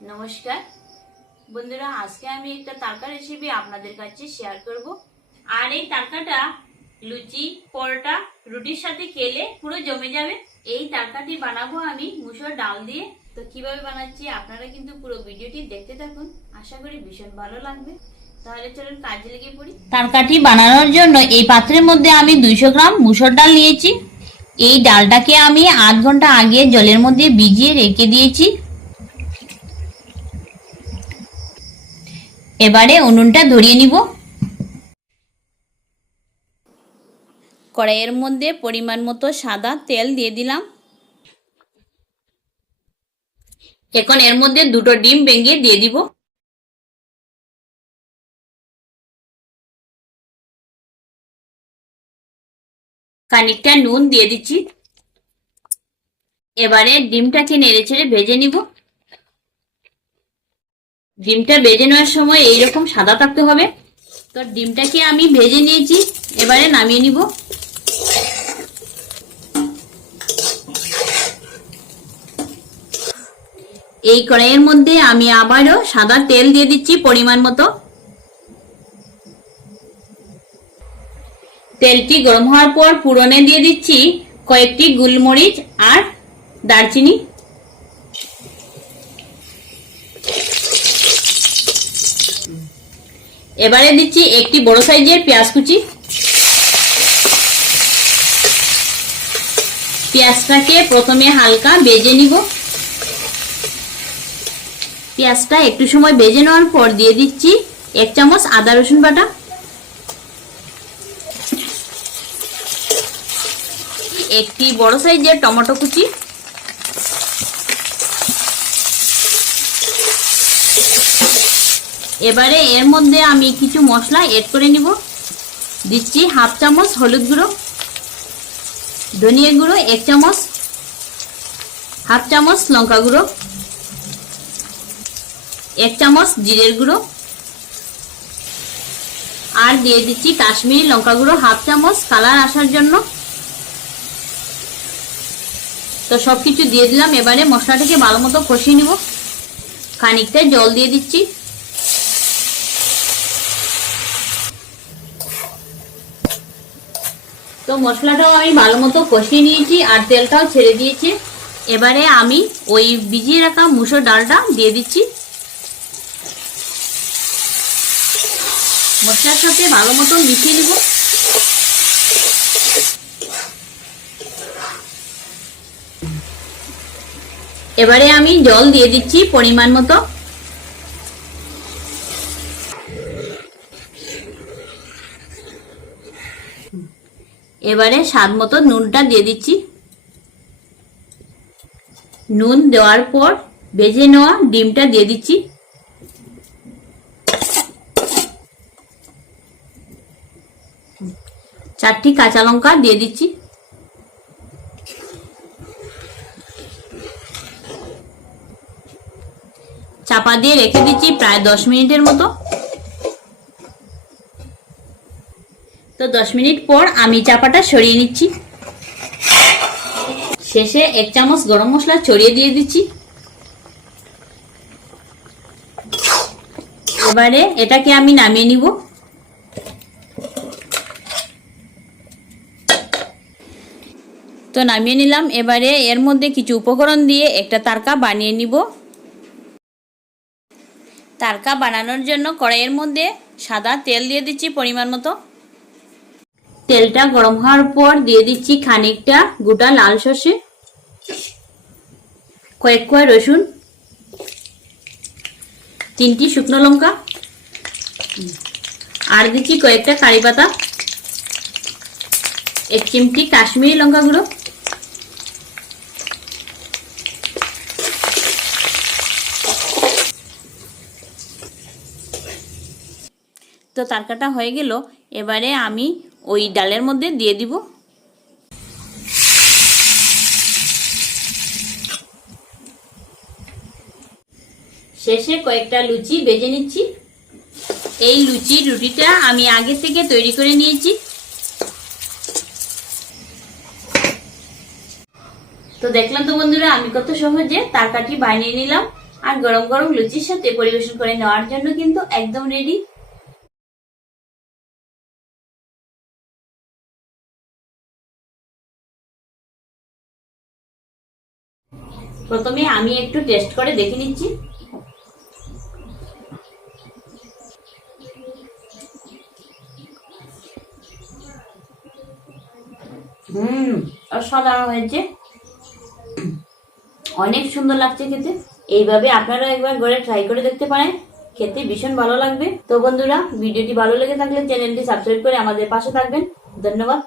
নমস্কার। বন্ধুরা, আজকে আমি একটা তারকা রেসিপি আপনাদের কাছে শেয়ার করব। আর এই তারকাটা লুচি, পরোটা, রুটির সাথে খেলে পুরো জমে যাবে। এই তারকাটি বানাবো আমি মুসুর ডাল দিয়ে। তো কীভাবে বানাচ্ছি আপনারা কিন্তু পুরো ভিডিওটি দেখতে থাকুন। আশা করি ভীষণ ভালো লাগবে। তাহলে চলুন কাজে লেগে পড়ি। তারকাটি বানানোর জন্য এই পাত্রের মধ্যে আমি দুইশো গ্রাম মুসুর ডাল নিয়েছি। এই ডালটাকে আমি আধ ঘণ্টা আগে জলের মধ্যে ভিজিয়ে রেখে দিয়েছি। এবারে উনুনটা ধরিয়ে নিব। কড়াইয়ের মধ্যে পরিমাণ মতো সাদা তেল দিয়ে দিলাম। এখন এর মধ্যে দুটো ডিম ভেঙে দিয়ে দিব। খানিকটা নুন দিয়ে দিচ্ছি। এবারে ডিমটাকে নেড়ে ছেড়ে ভেজে নিব। ডিমটা ভেজে নেওয়ার সময় এইরকম সাদা থাকতে হবে। তো ডিমটাকে আমি ভেজে নিয়েছি, এবারে নামিয়ে নিব। এই কড়াইয়ের মধ্যে আমি আবারও সাদা তেল দিয়ে দিচ্ছি পরিমাণ মতো। তেলটি গরম হওয়ার পর পুরনে দিয়ে দিচ্ছি কয়েকটি গুলমরিচ আর দারচিনি। এবারে দিচ্ছি একটি বড় সাইজের পেঁয়াজ কুচি। পেঁয়াজটাকে প্রথমে হালকা বেজে নিব। পেঁয়াজটা একটু সময় বেজে নেওয়ার পর দিয়ে দিচ্ছি এক চামচ আদা রসুন বাটা। একটি বড় সাইজের টমেটো কুচি। এবারে এর মধ্যে আমি কিছু মশলা এড করে নিব। দিচ্ছি হাফ চামচ হলুদ গুঁড়ো, ধনিয়া গুঁড়ো এক চামচ, হাফ চামচ লঙ্কা গুঁড়ো, এক চামচ জিরের গুঁড়ো, আর দিয়ে দিচ্ছি কাশ্মীরি লঙ্কা গুঁড়ো হাফ চামচ কালার আসার জন্য। তো সব কিছু দিয়ে দিলাম, এবারে মশলাটাকে ভালো মতো কষিয়ে নিব। খানিকটা জল দিয়ে দিচ্ছি। তো মশলাটাও আমি ভালো মতো কষিয়ে নিয়েছি আর তেলটাও ছেড়ে দিয়েছি। এবারে আমি ওই ভিজিয়ে রাখা মুসুর ডালটা দিয়ে দিচ্ছি। মশলার সাথে ভালো মতো মিশিয়ে নিব। এবারে আমি জল দিয়ে দিচ্ছি পরিমাণ মতো। এবারে স্বাদ মতো নুনটা দিয়ে দিচ্ছি। নুন দেওয়ার পর ভেজে নেওয়া ডিমটা দিয়ে দিচ্ছি। চারটি কাঁচা লঙ্কা দিয়ে দিচ্ছি। চাপা দিয়ে রেখে দিচ্ছি প্রায় দশ মিনিটের মতো। তো দশ মিনিট পর আমি চাপাটা সরিয়ে নিচ্ছি। শেষে এক চামচ গরম মশলা ছড়িয়ে দিয়ে দিচ্ছি। এবারে এটাকে আমি নামিয়ে নিব। তো নামিয়ে নিলাম। এবারে এর মধ্যে কিছু উপকরণ দিয়ে একটা তারকা বানিয়ে নিব। তারকা বানানোর জন্য কড়াইয়ের মধ্যে সাদা তেল দিয়ে দিচ্ছি পরিমাণ মতো। তেলটা গরম হওয়ার পর দিয়ে দিচ্ছি খানিকটা গোটা লাল সর্ষে, কয়েক কয় রসুন, তিনটি শুকনো লঙ্কা, আর দিচ্ছি কয়েকটা কারি পাতা, এক চিমটি কাশ্মীরি লঙ্কা গুঁড়ো, তো তারকাটা হয়ে গেল। এবারে আমি ওই ডালের মধ্যে দিয়ে দিব। শেষে কয়েকটা লুচি বেজে নিচ্ছি। এই লুচি রুটিটা আমি আগে থেকে তৈরি করে নিয়েছি। তো দেখলাম তো বন্ধুরা, আমি কত সহজে তারকাটি বানিয়ে নিলাম। আর গরম গরম লুচির সাথে পরিবেশন করে নেওয়ার জন্য কিন্তু একদম রেডি প্রথমে আমি একটু টেস্ট করে দেখে নিচ্ছি। হুম, অসাধারণ হয়েছে। অনেক সুন্দর লাগছে খেতে। এইভাবে আপনারা একবার ঘরে ট্রাই করে দেখতে পারেন। খেতে ভীষণ ভালো লাগবে। তো বন্ধুরা, ভিডিওটি ভালো লেগে থাকলে চ্যানেলটি সাবস্ক্রাইব করে আমাদের পাশে থাকবেন। ধন্যবাদ।